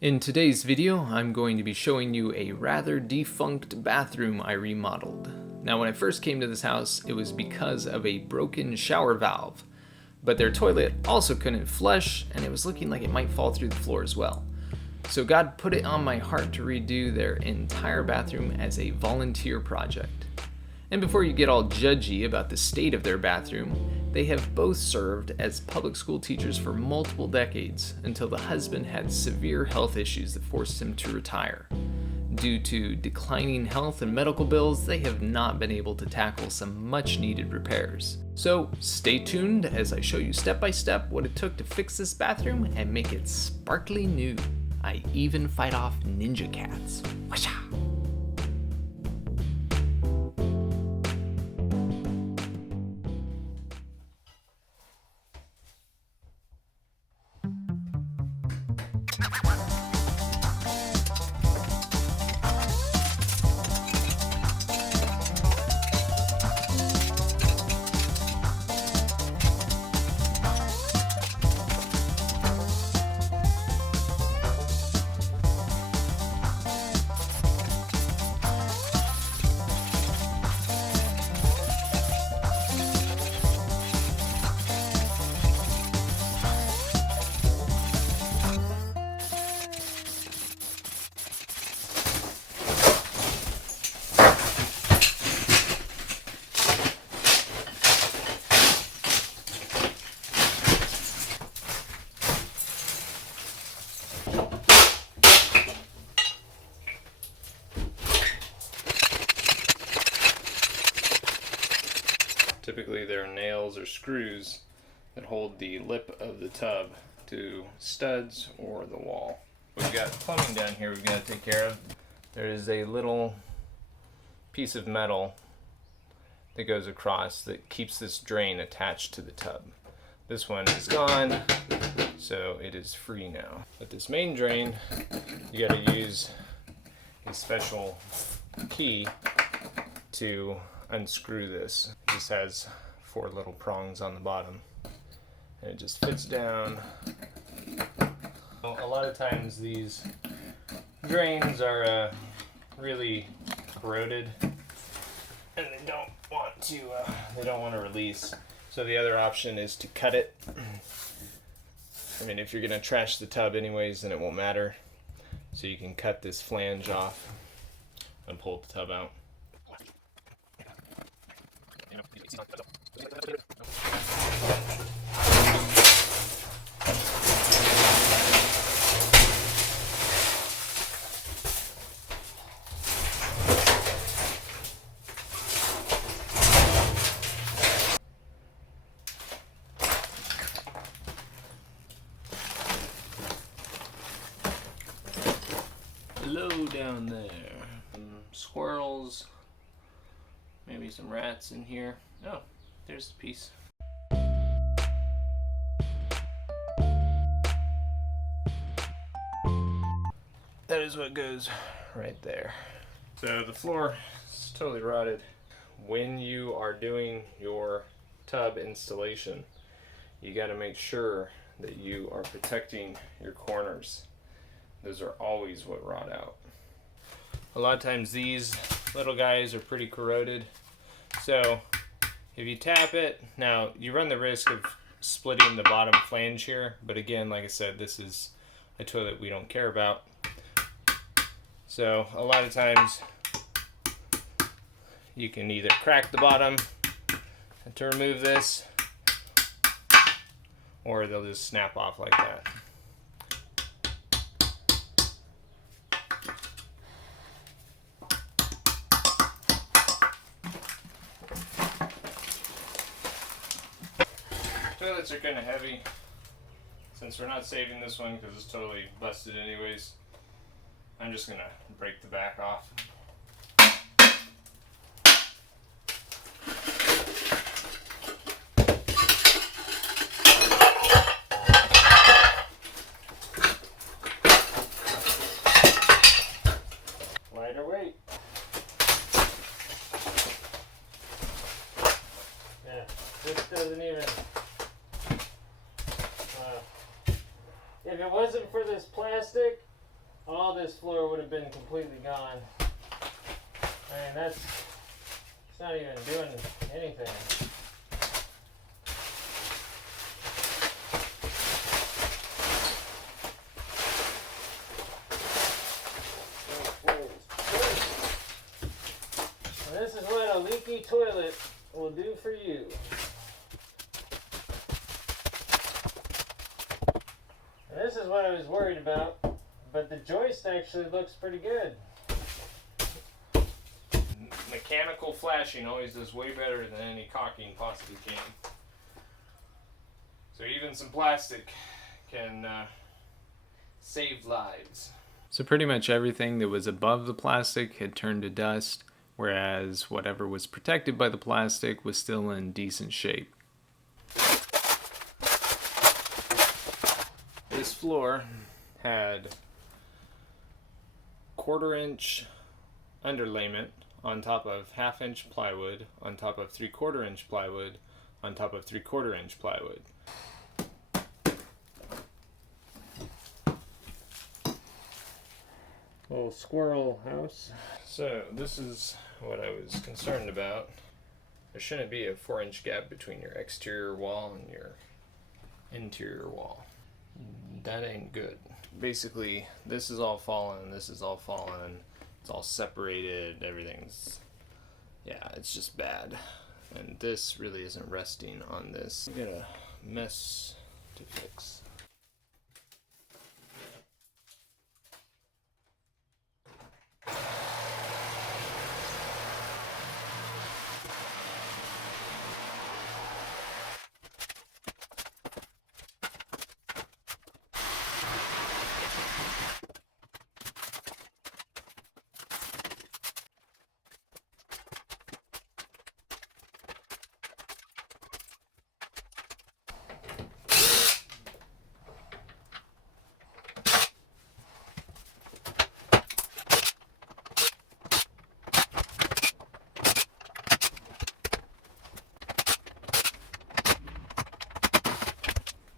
In today's video, I'm going to be showing you a rather defunct bathroom I remodeled. Now, when I first came to this house, it was because of a broken shower valve, but their toilet also couldn't flush, and it was looking like it might fall through the floor as well. So God put it on my heart to redo their entire bathroom as a volunteer project. And before you get all judgy about the state of their bathroom, they have both served as public school teachers for multiple decades until the husband had severe health issues that forced him to retire. Due to declining health and medical bills, they have not been able to tackle some much needed repairs. So stay tuned as I show you step by step what it took to fix this bathroom and make it sparkly new. I even fight off ninja cats. Washa! Typically there are nails or screws that hold the lip of the tub to studs or the wall. We've got plumbing down here we've got to take care of. There is a little piece of metal that goes across that keeps this drain attached to the tub. This one is gone, so it is free now. But this main drain, you got to use a special key to unscrew this. It just has 4 little prongs on the bottom and it just fits down. A lot of times these drains are really corroded and they don't want to release. So the other option is to cut it. I mean, if you're gonna trash the tub anyways, then it won't matter. So you can cut this flange off and pull the tub out. Hello down there. Some squirrels, maybe some rats in here. Oh, there's the piece. That is what goes right there. So the floor is totally rotted. When you are doing your tub installation, you got to make sure that you are protecting your corners. Those are always what rot out. A lot of times these little guys are pretty corroded. So if you tap it, now you run the risk of splitting the bottom flange here, but again, like I said, this is a toilet we don't care about. So a lot of times you can either crack the bottom to remove this, or they'll just snap off like that. Toilets are kind of heavy. Since we're not saving this one because it's totally busted anyways, I'm just gonna break the back off. Lighter weight. Yeah, this doesn't even. If it wasn't for this plastic, all this floor would have been completely gone. I mean, it's not even doing anything. And this is what a leaky toilet will do for you. And this is what I was worried about, but the joist actually looks pretty good. Mechanical flashing always does way better than any caulking possibly can. So even some plastic can save lives. So pretty much everything that was above the plastic had turned to dust, whereas whatever was protected by the plastic was still in decent shape. This floor had 1/4-inch underlayment on top of 1/2-inch plywood, on top of 3/4-inch plywood, on top of 3/4-inch plywood. Little squirrel house. So this is what I was concerned about. There shouldn't be a 4-inch gap between your exterior wall and your interior wall. That ain't good. Basically, this is all fallen, this is all fallen. It's all separated, everything's, yeah, it's just bad. And this really isn't resting on this. We got a mess to fix.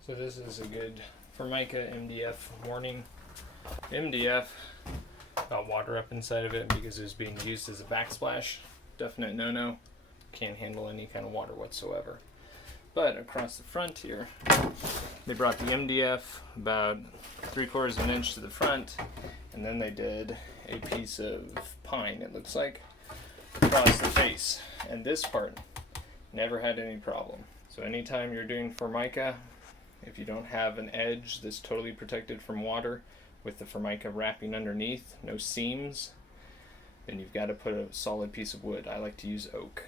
So this is a good Formica MDF warning. MDF got water up inside of it because it was being used as a backsplash. Definite no-no. Can't handle any kind of water whatsoever. But across the front here, they brought the MDF about 3/4 of an inch to the front, and then they did a piece of pine, it looks like, across the face. And this part never had any problem. So anytime you're doing Formica, if you don't have an edge that's totally protected from water with the Formica wrapping underneath, no seams, then you've got to put a solid piece of wood. I like to use oak.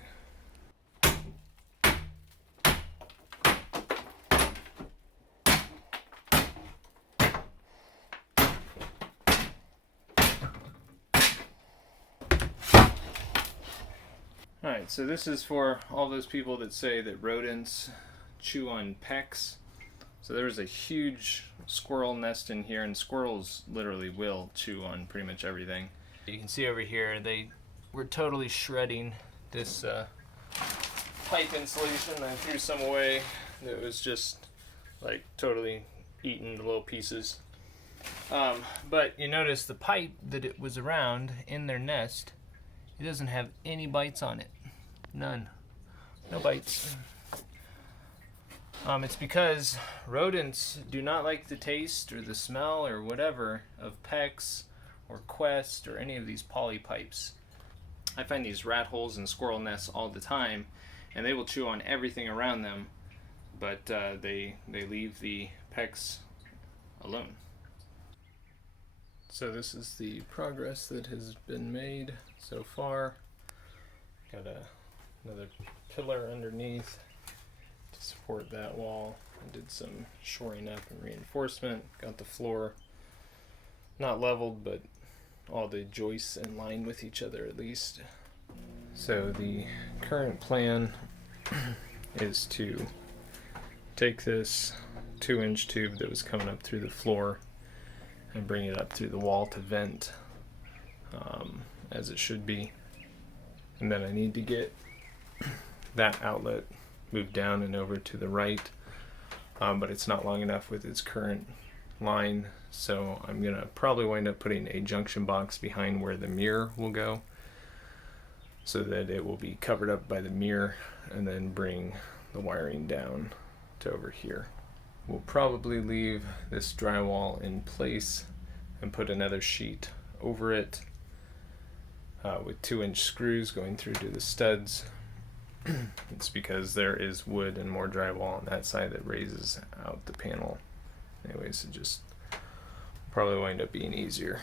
Alright, so this is for all those people that say that rodents chew on pecks. So there was a huge squirrel nest in here, and squirrels literally will chew on pretty much everything. You can see over here, they were totally shredding this pipe insulation. I threw some away. It was just like totally eaten to little pieces. But you notice the pipe that it was around in their nest, it doesn't have any bites on it. None. No bites. It's because rodents do not like the taste or the smell or whatever of PEX or Quest or any of these poly pipes. I find these rat holes in squirrel nests all the time, and they will chew on everything around them, but they leave the PEX alone. So this is the progress that has been made so far. Got another pillar underneath to support that wall. I did some shoring up and reinforcement. Got the floor not leveled, but all the joists in line with each other at least. So the current plan is to take this 2-inch tube that was coming up through the floor and bring it up through the wall to vent as it should be. And then I need to get that outlet moved down and over to the right, but it's not long enough with its current line, so I'm gonna probably wind up putting a junction box behind where the mirror will go, so that it will be covered up by the mirror, and then bring the wiring down to over here. We'll probably leave this drywall in place and put another sheet over it with 2-inch screws going through to the studs. It's because there is wood and more drywall on that side that raises out the panel. Anyways, it just probably wind up being easier.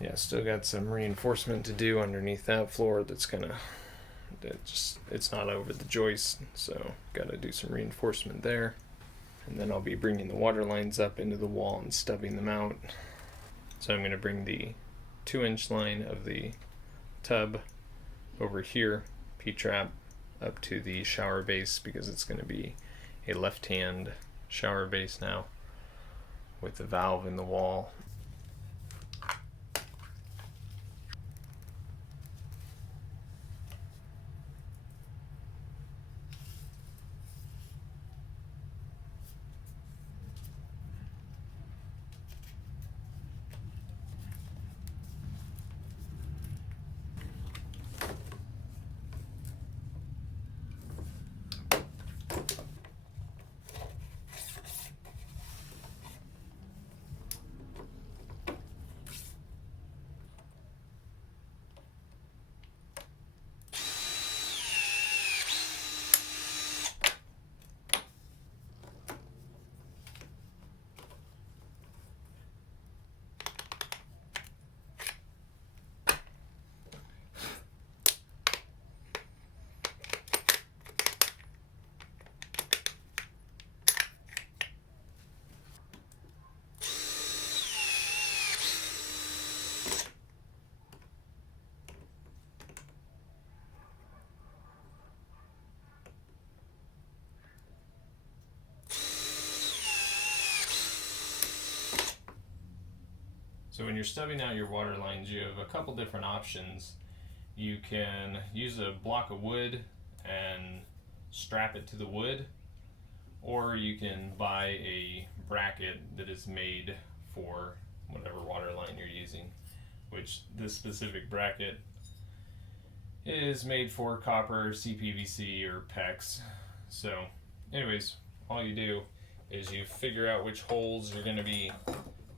Yeah, still got some reinforcement to do underneath that floor. It's not over the joist, so got to do some reinforcement there. And then I'll be bringing the water lines up into the wall and stubbing them out. So I'm going to bring the 2-inch line of the tub over here, P-trap, up to the shower base, because it's going to be a left-hand shower base now with the valve in the wall. So when you're stubbing out your water lines, you have a couple different options. You can use a block of wood and strap it to the wood, or you can buy a bracket that is made for whatever water line you're using, which this specific bracket is made for copper, CPVC, or PEX. So anyways, all you do is you figure out which holes you're going to be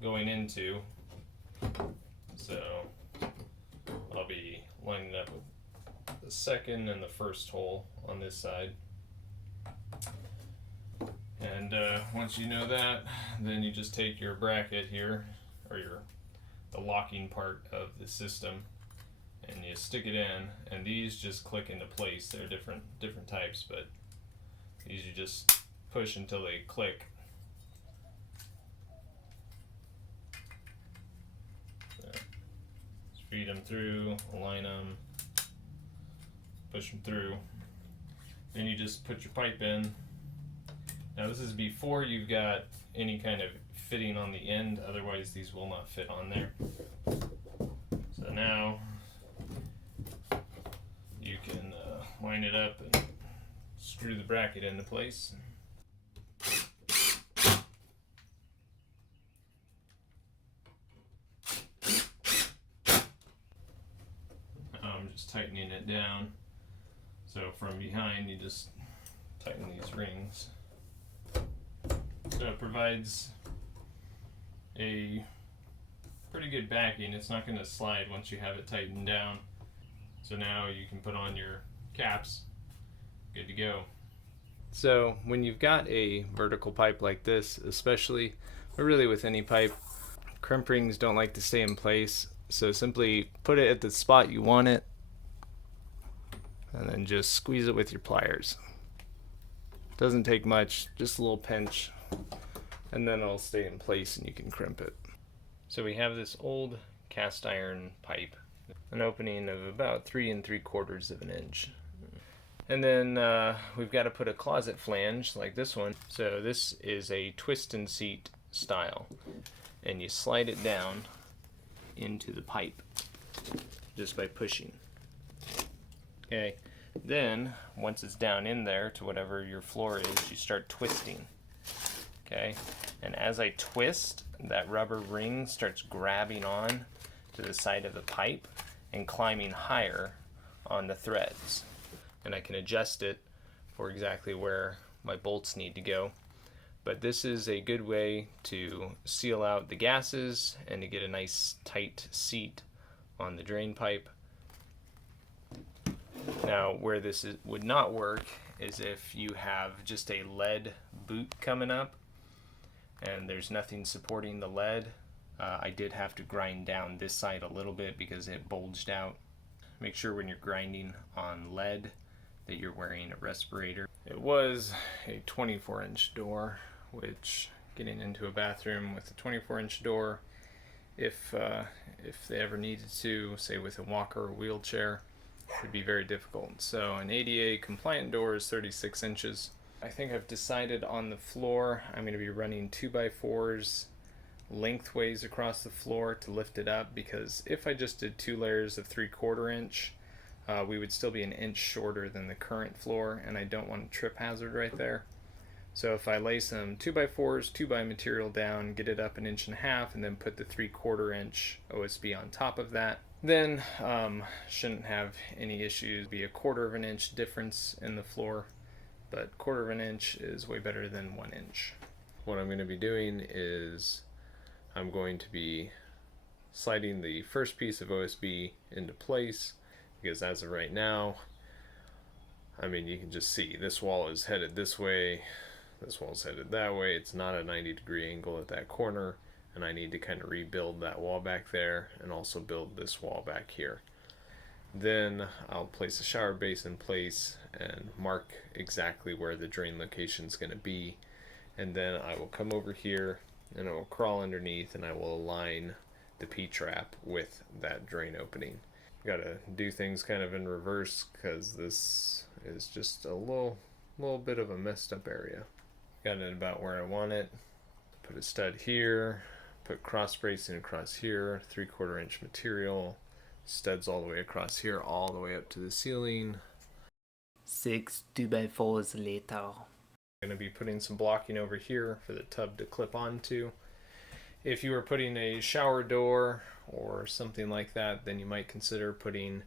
going into. So I'll be lining up with the second and the first hole on this side. And once you know that, then you just take your bracket here, or the locking part of the system, and you stick it in, and these just click into place. They're different types, but these you just push until they click. Feed them through, align them, push them through. Then you just put your pipe in. Now this is before you've got any kind of fitting on the end, otherwise these will not fit on there. So now you can line it up and screw the bracket into place. Tightening it down. So from behind you just tighten these rings. So it provides a pretty good backing. It's not going to slide once you have it tightened down. So now you can put on your caps. Good to go. So when you've got a vertical pipe like this, especially, but really with any pipe, crimp rings don't like to stay in place. So simply put it at the spot you want it, and then just squeeze it with your pliers. Doesn't take much, just a little pinch, and then it'll stay in place and you can crimp it. So we have this old cast iron pipe, an opening of about 3 3/4 of an inch. And then we've got to put a closet flange like this one. So this is a twist and seat style, and you slide it down into the pipe just by pushing. Okay, then once it's down in there to whatever your floor is, you start twisting. Okay, and as I twist, that rubber ring starts grabbing on to the side of the pipe and climbing higher on the threads. And I can adjust it for exactly where my bolts need to go. But this is a good way to seal out the gases and to get a nice tight seat on the drain pipe. Now, where this would not work is if you have just a lead boot coming up and there's nothing supporting the lead. I did have to grind down this side a little bit because it bulged out. Make sure when you're grinding on lead that you're wearing a respirator. It was a 24-inch door, which getting into a bathroom with a 24-inch door, if they ever needed to, say with a walker or wheelchair, would be very difficult. So an ADA compliant door is 36 inches. I think I've decided on the floor I'm going to be running 2x4s lengthways across the floor to lift it up, because if I just did 2 layers of 3/4 inch, we would still be an inch shorter than the current floor, and I don't want a trip hazard right there. So if I lay some 2x4s, 2x material down, get it up 1.5 inches, and then put the 3/4 inch OSB on top of that, then shouldn't have any issues. Be a 1/4 inch difference in the floor, but 1/4 inch is way better than 1 inch. What I'm going to be doing is I'm going to be sliding the first piece of OSB into place, because as of right now, I mean, you can just see this wall is headed this way, this wall is headed that way. It's not a 90-degree angle at that corner, and I need to kind of rebuild that wall back there and also build this wall back here. Then I'll place a shower base in place and mark exactly where the drain location is going to be, and then I will come over here and I will crawl underneath and I will align the P-trap with that drain opening. Gotta do things kind of in reverse because this is just a little bit of a messed up area. Got it about where I want it. Put a stud here, put cross bracing across here, 3/4 inch material, studs all the way across here, all the way up to the ceiling. 6 2x4s later. I'm going to be putting some blocking over here for the tub to clip onto. If you were putting a shower door or something like that, then you might consider putting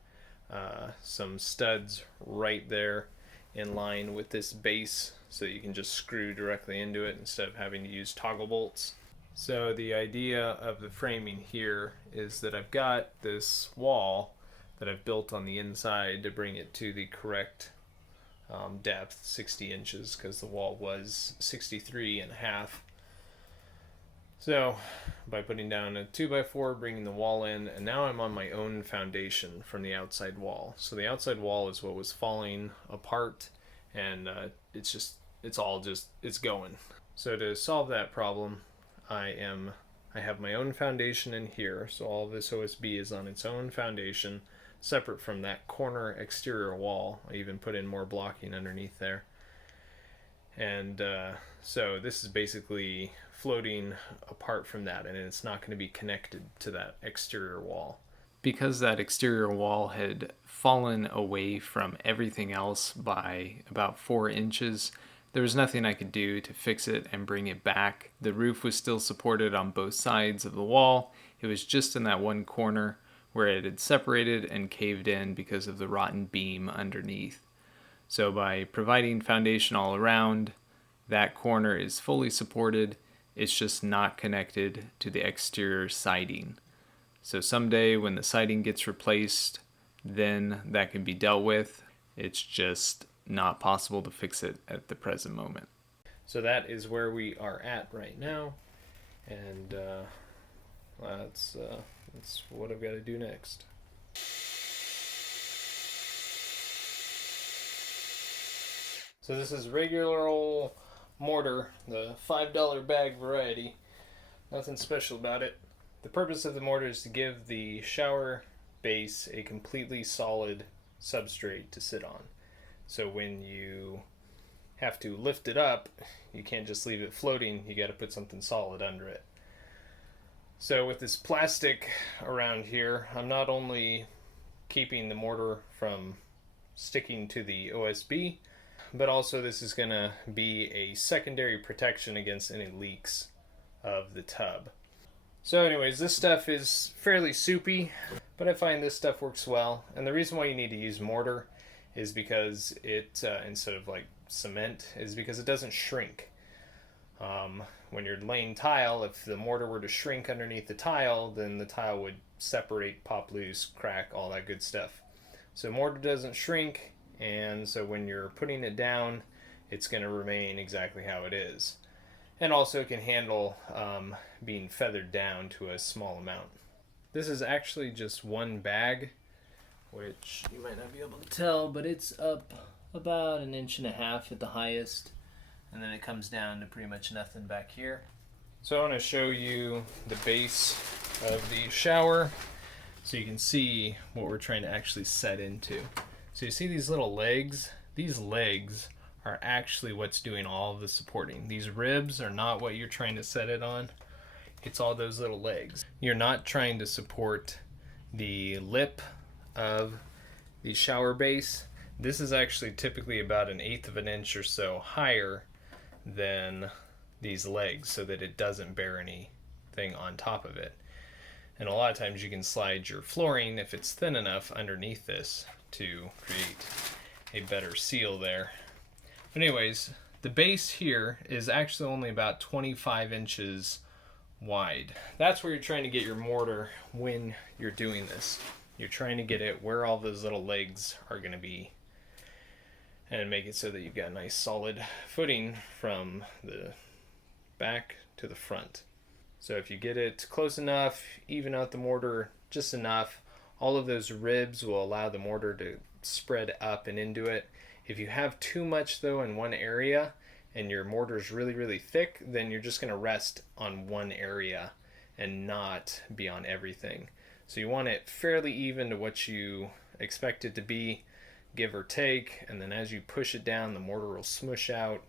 some studs right there in line with this base so you can just screw directly into it instead of having to use toggle bolts. So the idea of the framing here is that I've got this wall that I've built on the inside to bring it to the correct depth, 60 inches, because the wall was 63.5. So by putting down a 2x4, bringing the wall in, and now I'm on my own foundation from the outside wall. So the outside wall is what was falling apart, and it's going. So to solve that problem, I have my own foundation in here, so all this OSB is on its own foundation, separate from that corner exterior wall. I even put in more blocking underneath there. And so this is basically floating apart from that, and it's not going to be connected to that exterior wall. Because that exterior wall had fallen away from everything else by about 4 inches, there was nothing I could do to fix it and bring it back. The roof was still supported on both sides of the wall. It was just in that one corner where it had separated and caved in because of the rotten beam underneath. So by providing foundation all around, that corner is fully supported. It's just not connected to the exterior siding. So someday when the siding gets replaced, then that can be dealt with. It's just not possible to fix it at the present moment. So that is where we are at right now, and that's what I've got to do next. So this is regular old mortar, the $5 bag variety. Nothing special about it. The purpose of the mortar is to give the shower base a completely solid substrate to sit on. So when you have to lift it up, you can't just leave it floating, you got to put something solid under it. So with this plastic around here, I'm not only keeping the mortar from sticking to the OSB, but also this is going to be a secondary protection against any leaks of the tub. So anyways, this stuff is fairly soupy, but I find this stuff works well. And the reason why you need to use mortar is because it, instead of like cement, is because it doesn't shrink. When you're laying tile, if the mortar were to shrink underneath the tile, then the tile would separate, pop loose, crack, all that good stuff. So mortar doesn't shrink, and so when you're putting it down, it's going to remain exactly how it is. And also it can handle being feathered down to a small amount. This is actually just one bag, which you might not be able to tell, but it's up about 1.5 inches at the highest, and then it comes down to pretty much nothing back here. So I want to show you the base of the shower so you can see what we're trying to actually set into. So you see these little legs? These legs are actually what's doing all of the supporting. These ribs are not what you're trying to set it on. It's all those little legs. You're not trying to support the lip of the shower base. This is actually typically about 1/8 of an inch or so higher than these legs so that it doesn't bear anything on top of it. And a lot of times you can slide your flooring, if it's thin enough, underneath this to create a better seal there. But anyways, the base here is actually only about 25 inches wide. That's where you're trying to get your mortar when you're doing this. You're trying to get it where all those little legs are going to be and make it so that you've got a nice solid footing from the back to the front. So if you get it close enough, even out the mortar just enough, all of those ribs will allow the mortar to spread up and into it. If you have too much though in one area and your mortar is really, really thick, then you're just going to rest on one area and not be on everything. So you want it fairly even to what you expect it to be, give or take, and then as you push it down, the mortar will smush out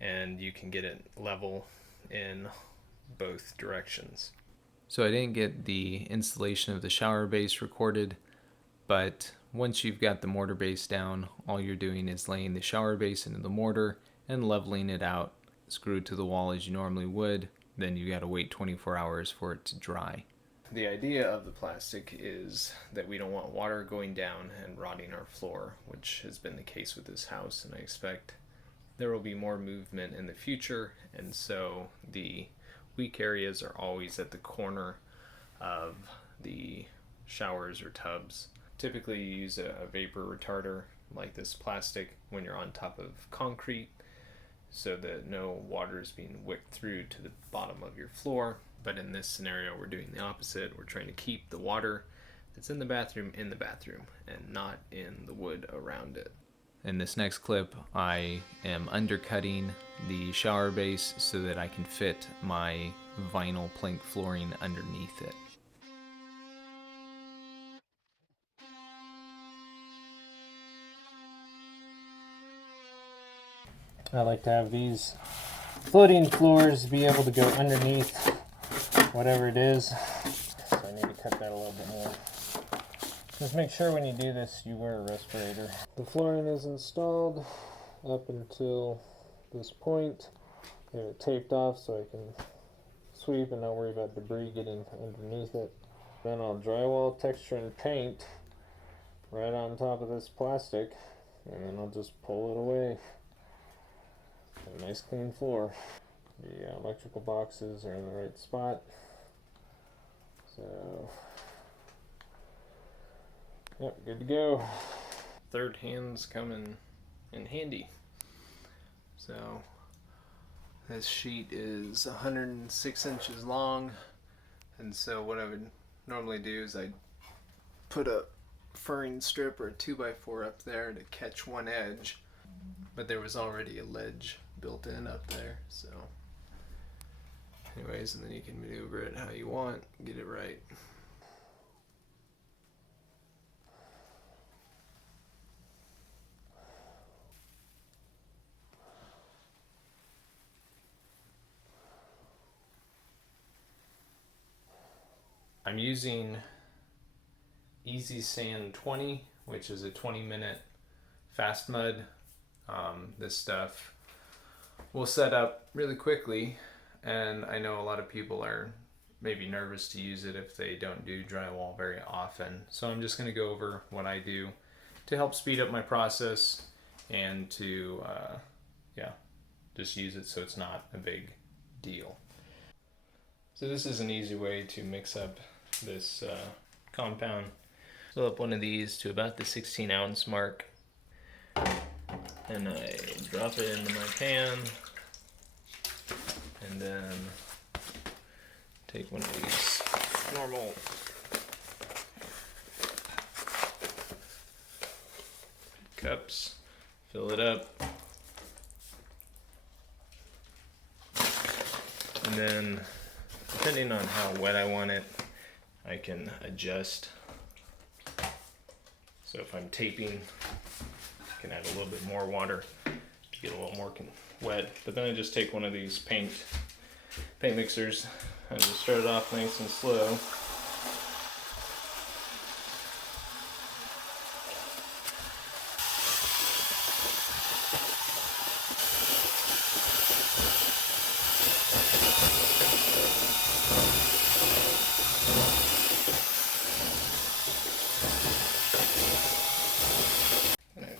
and you can get it level in both directions. So I didn't get the installation of the shower base recorded, but once you've got the mortar base down, all you're doing is laying the shower base into the mortar and leveling it out, screwed to the wall as you normally would. Then you gotta wait 24 hours for it to dry. The idea of the plastic is that we don't want water going down and rotting our floor, which has been the case with this house, and I expect there will be more movement in the future, and so the weak areas are always at the corner of the showers or tubs. Typically you use a vapor retarder like this plastic when you're on top of concrete so that no water is being wicked through to the bottom of your floor. But in this scenario we're doing the opposite. We're trying to keep the water that's in the bathroom and not in the wood around it. In this next clip, I am undercutting the shower base so that I can fit my vinyl plank flooring underneath it. I like to have these floating floors be able to go underneath whatever it is. So I need to cut that a little bit more. Just make sure when you do this you wear a respirator. The flooring is installed up until this point. I have it taped off so I can sweep and not worry about debris getting underneath it. Then I'll drywall, texture, and paint right on top of this plastic, and then I'll just pull it away. A nice clean floor. The electrical boxes are in the right spot. So, yep, good to go. Third hand's coming in handy. So, this sheet is 106 inches long, and so what I would normally do is I'd put a furring strip or a 2x4 up there to catch one edge, but there was already a ledge built in up there, so anyways, and then you can maneuver it how you want, get it right. I'm using Easy Sand 20, which is a 20-minute fast mud. This stuff will set up really quickly, and I know a lot of people are maybe nervous to use it if they don't do drywall very often. So I'm just going to go over what I do to help speed up my process and to just use it so it's not a big deal. So this is an easy way to mix up this compound. Fill up one of these to about the 16-ounce mark, and I drop it into my pan, and then take one of these normal cups, fill it up, and then depending on how wet I want it, I can adjust. So if I'm taping, I can add a little bit more water to get a little more wet. But then I just take one of these paint mixers and just start it off nice and slow.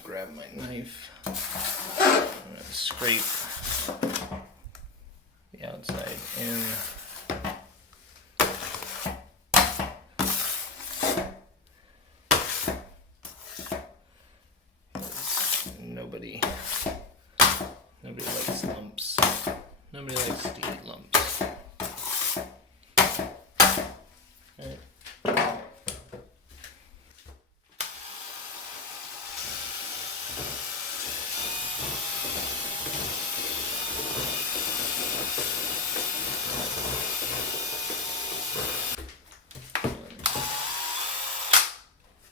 Grab my knife, I'm going to scrape the outside in. Nobody likes lumps. Nobody likes to eat lumps. Right.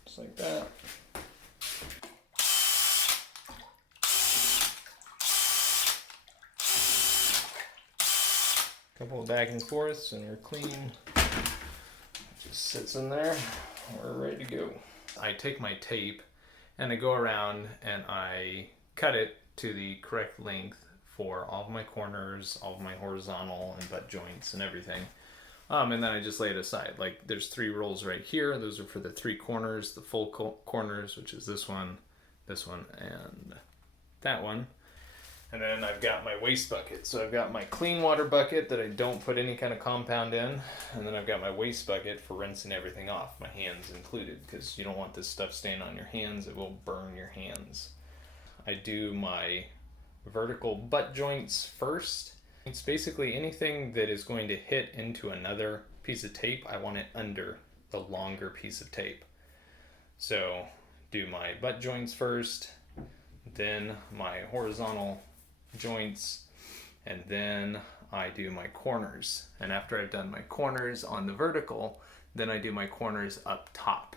Just like that. Couple of back and forths and we're clean. Just sits in there. We're ready to go. I take my tape and I go around and I cut it to the correct length for all of my corners, all of my horizontal and butt joints and everything. And then I just lay it aside. Like there's 3 rolls right here. Those are for the 3 corners, the full corners, which is this one, and that one. And then I've got my waste bucket. So I've got my clean water bucket that I don't put any kind of compound in. And then I've got my waste bucket for rinsing everything off, my hands included, because you don't want this stuff staying on your hands. It will burn your hands. I do my vertical butt joints first. It's basically anything that is going to hit into another piece of tape, I want it under the longer piece of tape. So do my butt joints first, then my horizontal joints, and then I do my corners. And after I've done my corners on the vertical, then I do my corners up top.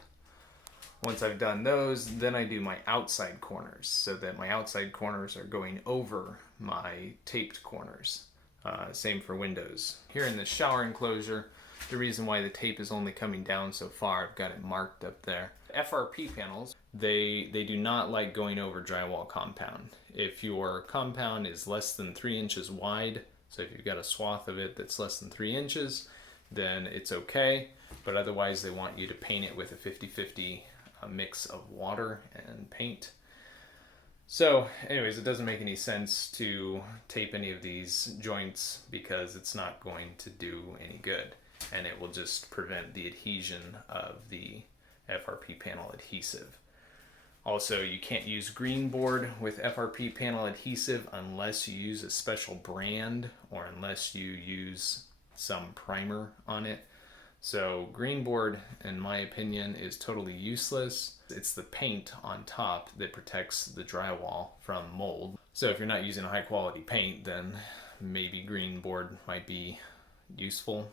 Once I've done those, then I do my outside corners so that my outside corners are going over my taped corners. Same for windows. Here in the shower enclosure, the reason why the tape is only coming down so far, I've got it marked up there. FRP panels, they do not like going over drywall compound. If your compound is less than 3 inches wide, so if you've got a swath of it that's less than 3 inches, then it's okay. But otherwise they want you to paint it with a 50-50 mix of water and paint. So anyways, it doesn't make any sense to tape any of these joints because it's not going to do any good, and it will just prevent the adhesion of the FRP panel adhesive. Also, you can't use green board with FRP panel adhesive unless you use a special brand or unless you use some primer on it. So green board, in my opinion, is totally useless. It's the paint on top that protects the drywall from mold. So if you're not using a high quality paint, then maybe green board might be useful.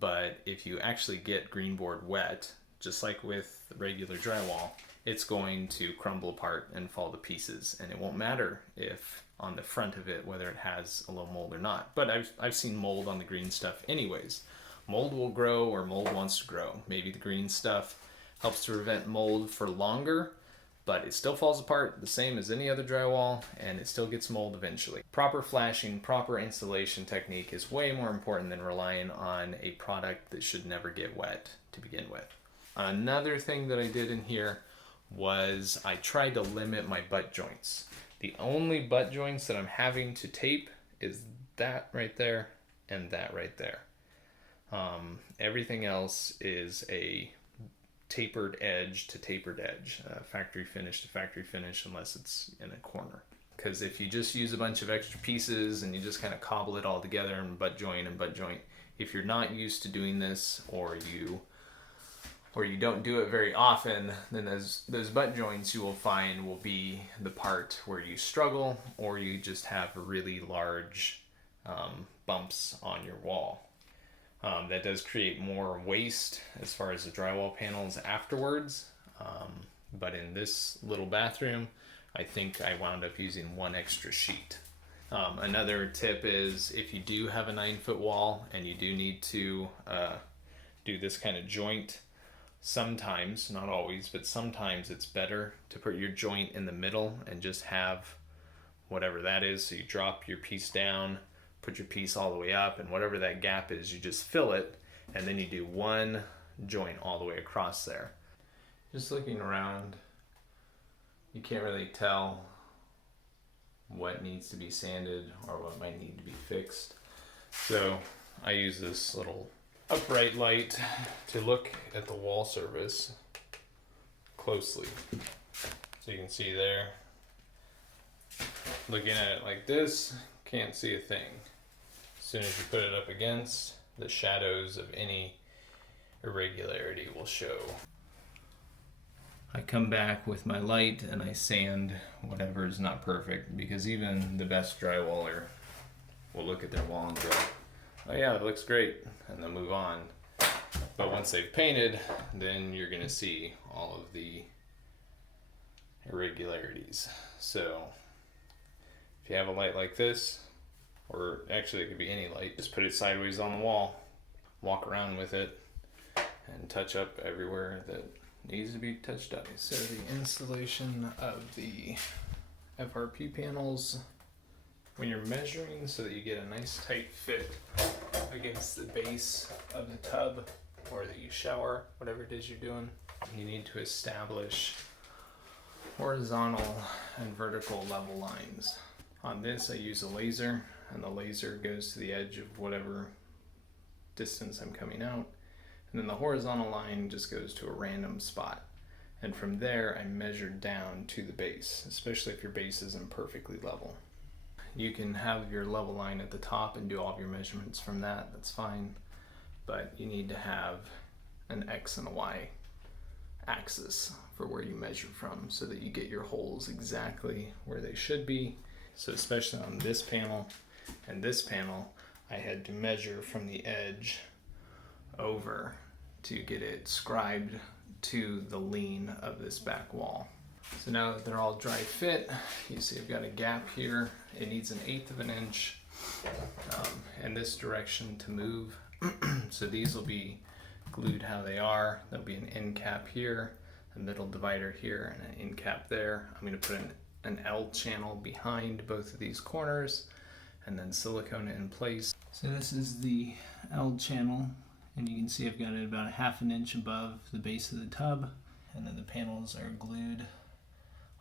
But if you actually get green board wet, just like with regular drywall, it's going to crumble apart and fall to pieces. And it won't matter if on the front of it, whether it has a little mold or not. But I've seen mold on the green stuff anyways. Mold will grow where mold wants to grow. Maybe the green stuff helps to prevent mold for longer, but it still falls apart the same as any other drywall, and it still gets mold eventually. Proper flashing, proper installation technique is way more important than relying on a product that should never get wet to begin with. Another thing that I did in here was I tried to limit my butt joints. The only butt joints that I'm having to tape is that right there and that right there. Everything else is a tapered edge to tapered edge, factory finish to factory finish, unless it's in a corner. Because if you just use a bunch of extra pieces and you just kind of cobble it all together and butt joint, if you're not used to doing this, or you don't do it very often, then those butt joints you will find will be the part where you struggle, or you just have really large bumps on your wall. That does create more waste as far as the drywall panels afterwards. But in this little bathroom, I think I wound up using one extra sheet. Another tip is, if you do have a 9-foot wall and you do need to do this kind of joint, sometimes, not always, but sometimes it's better to put your joint in the middle and just have whatever that is. So you drop your piece down, put your piece all the way up, and whatever that gap is, you just fill it, and then you do one joint all the way across there. Just looking around, you can't really tell what needs to be sanded or what might need to be fixed. So I use this little upright light to look at the wall surface closely. So you can see there, looking at it like this, can't see a thing. As soon as you put it up against, the shadows of any irregularity will show. I come back with my light and I sand whatever is not perfect, because even the best drywaller will look at their wall and go, oh yeah, it looks great, and they'll move on. But once they've painted, then you're gonna see all of the irregularities. So if you have a light like this, or actually it could be any light, just put it sideways on the wall, walk around with it, and touch up everywhere that needs to be touched up. So the installation of the FRP panels, when you're measuring so that you get a nice tight fit against the base of the tub or that you shower, whatever it is you're doing, you need to establish horizontal and vertical level lines. On this I use a laser, and the laser goes to the edge of whatever distance I'm coming out, and then the horizontal line just goes to a random spot, and from there I measure down to the base, especially if your base isn't perfectly level. You can have your level line at the top and do all of your measurements from that, that's fine, but you need to have an X and a Y axis for where you measure from so that you get your holes exactly where they should be. So especially on this panel and this panel, I had to measure from the edge over to get it scribed to the lean of this back wall. So now that they're all dry fit, you see I've got a gap here. It needs 1/8 of an inch in this direction to move. So these will be glued how they are. There'll be an end cap here, a middle divider here, and an end cap there. I'm going to put an L channel behind both of these corners and then silicone it in place. So this is the L channel, and you can see I've got it about 1/2 inch above the base of the tub, and then the panels are glued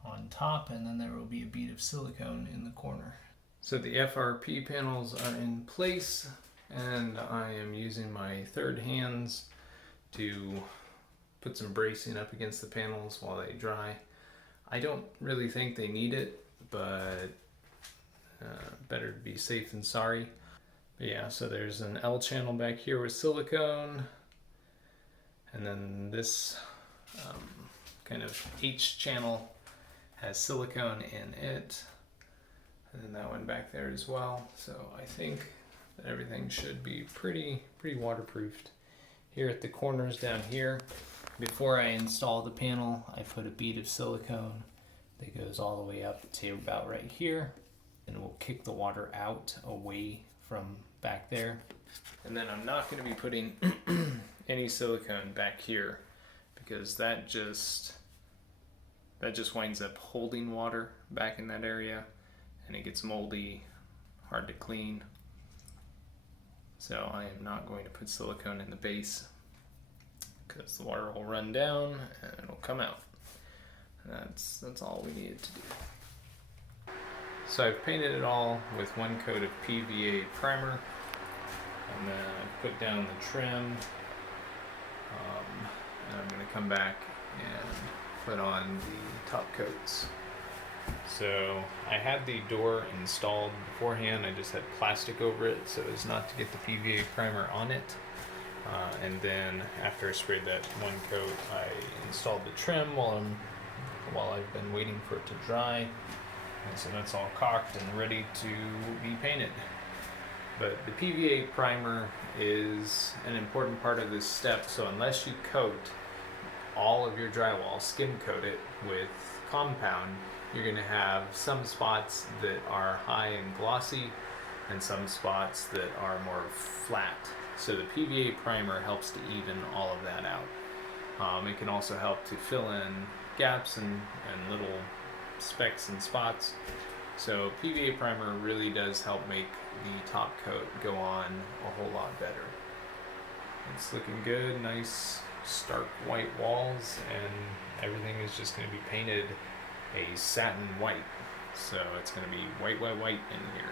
on top, and then there will be a bead of silicone in the corner. So the FRP panels are in place, and I am using my third hands to put some bracing up against the panels while they dry. I don't really think they need it, but better to be safe than sorry. But yeah, so there's an L channel back here with silicone, and then this kind of H channel has silicone in it, and then that one back there as well. So I think that everything should be pretty waterproofed. Here at the corners down here, before I install the panel, I put a bead of silicone that goes all the way up to about right here, and it will kick the water out away from back there. And then I'm not going to be putting any silicone back here, because that that just winds up holding water back in that area, and it gets moldy, hard to clean. So I am not going to put silicone in the base because the water will run down and it'll come out. That's all we needed to do. So I've painted it all with one coat of PVA primer, and then I've put down the trim, and I'm going to come back and put on the top coats. So I had the door installed beforehand. I just had plastic over it so as not to get the PVA primer on it. And then after I sprayed that one coat, I installed the trim while I've been waiting for it to dry. And so that's all caulked and ready to be painted. But the PVA primer is an important part of this step. So unless you coat all of your drywall, skim coat it with compound, you're going to have some spots that are high and glossy and some spots that are more flat. So the PVA primer helps to even all of that out. It can also help to fill in gaps and little specks and spots. So PVA primer really does help make the top coat go on a whole lot better. It's looking good, nice stark white walls, and everything is just going to be painted a satin white. So it's going to be white, white, white in here.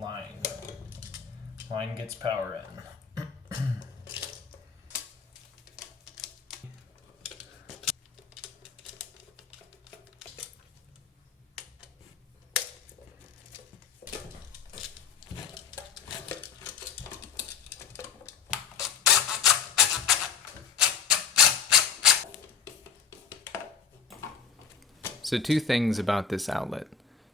line. Line gets power in. So two things about this outlet.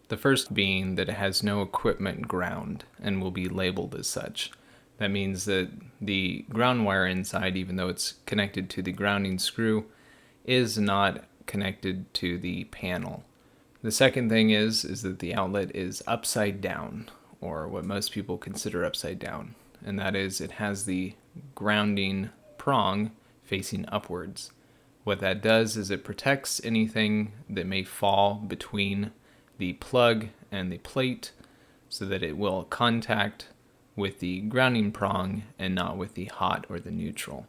The first being that it has no equipment ground and will be labeled as such. That means that the ground wire inside, even though it's connected to the grounding screw, is not connected to the panel. The second thing is that the outlet is upside down, or what most people consider upside down. And that is, it has the grounding prong facing upwards. What that does is it protects anything that may fall between the plug and the plate so that it will contact with the grounding prong and not with the hot or the neutral.